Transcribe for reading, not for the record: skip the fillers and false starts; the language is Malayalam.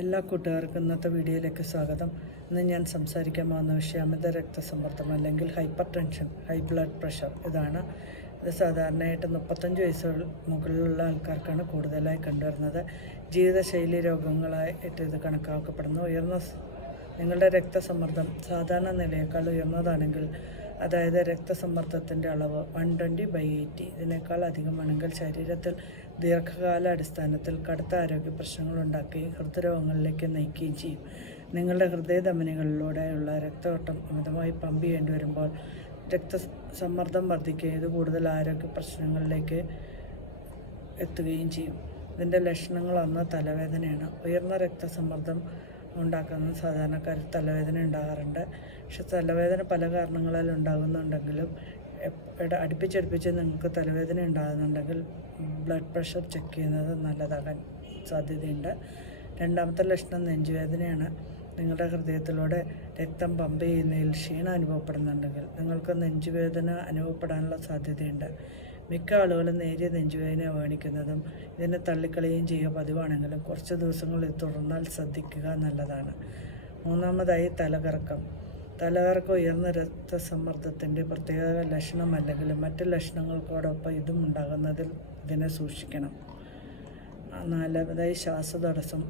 എല്ലാ കൂട്ടുകാർക്കും ഇന്നത്തെ വീഡിയോയിലേക്ക് സ്വാഗതം. ഇന്ന് ഞാൻ സംസാരിക്കാൻ പോകുന്ന വിഷയം അമിത രക്തസമ്മർദ്ദം അല്ലെങ്കിൽ hyper tension, high blood pressure. ഇത് സാധാരണയായിട്ട് 35 വയസ്സ് മുകളിലുള്ള ആൾക്കാർക്കാണ് കൂടുതലായി കണ്ടുവരുന്നത്. ജീവിതശൈലി രോഗങ്ങളായിട്ട് ഇത് കണക്കാക്കപ്പെടുന്നു. നിങ്ങളുടെ രക്തസമ്മർദ്ദം സാധാരണ നിലയേക്കാൾ ഉയർന്നതാണെങ്കിൽ, അതായത് രക്തസമ്മർദ്ദത്തിൻ്റെ അളവ് 120/80 ഇതിനേക്കാൾ അധികമാണെങ്കിൽ ശരീരത്തിൽ ദീർഘകാല അടിസ്ഥാനത്തിൽ കടുത്ത ആരോഗ്യ പ്രശ്നങ്ങളുണ്ടാക്കുകയും ഹൃദ്രോഗങ്ങളിലേക്ക് നയിക്കുകയും ചെയ്യും. നിങ്ങളുടെ ഹൃദയധമനികളിലൂടെയുള്ള രക്തയോട്ടം അമിതമായി പമ്പ് ചെയ്യേണ്ടി വരുമ്പോൾ രക്തസമ്മർദ്ദം വർദ്ധിക്കുകയും ഇത് കൂടുതൽ ആരോഗ്യ പ്രശ്നങ്ങളിലേക്ക് എത്തുകയും ചെയ്യും. ഇതിൻ്റെ ലക്ഷണങ്ങളൊന്ന് തലവേദനയാണ്. ഉയർന്ന രക്തസമ്മർദ്ദം ഉണ്ടാക്കുന്ന സാധാരണക്കാരിൽ തലവേദന ഉണ്ടാകാറുണ്ട്. പക്ഷെ തലവേദന പല കാരണങ്ങളാൽ ഉണ്ടാകുന്നുണ്ടെങ്കിലും അടുപ്പിച്ചടുപ്പിച്ച് നിങ്ങൾക്ക് തലവേദന ഉണ്ടാകുന്നുണ്ടെങ്കിൽ ബ്ലഡ് പ്രഷർ ചെക്ക് ചെയ്യുന്നത് നല്ലതാകാൻ സാധ്യതയുണ്ട്. രണ്ടാമത്തെ ലക്ഷണം നെഞ്ചുവേദനയാണ്. നിങ്ങളുടെ ഹൃദയത്തിലൂടെ രക്തം പമ്പ് ചെയ്യുന്നതിൽ ക്ഷീണം അനുഭവപ്പെടുന്നുണ്ടെങ്കിൽ നിങ്ങൾക്ക് നെഞ്ചുവേദന അനുഭവപ്പെടാനുള്ള സാധ്യതയുണ്ട്. മിക്ക ആളുകളും നേരിയ നെഞ്ചുവേദന അവഗണിക്കുന്നതും ഇതിനെ തള്ളിക്കളയുകയും ചെയ്യുക പതിവാണെങ്കിലും കുറച്ച് ദിവസങ്ങൾ ഇത് തുടർന്നാൽ ശ്രദ്ധിക്കുക നല്ലതാണ്. മൂന്നാമതായി തലകറക്കം. ഉയർന്ന രക്തസമ്മർദ്ദത്തിൻ്റെ പ്രത്യേക ലക്ഷണമല്ലെങ്കിലും മറ്റ് ലക്ഷണങ്ങൾക്കോടൊപ്പം ഇതും ഉണ്ടാകുന്നതിൽ ഇതിനെ സൂക്ഷിക്കണം. നാലാമതായി ശ്വാസതടസ്സം.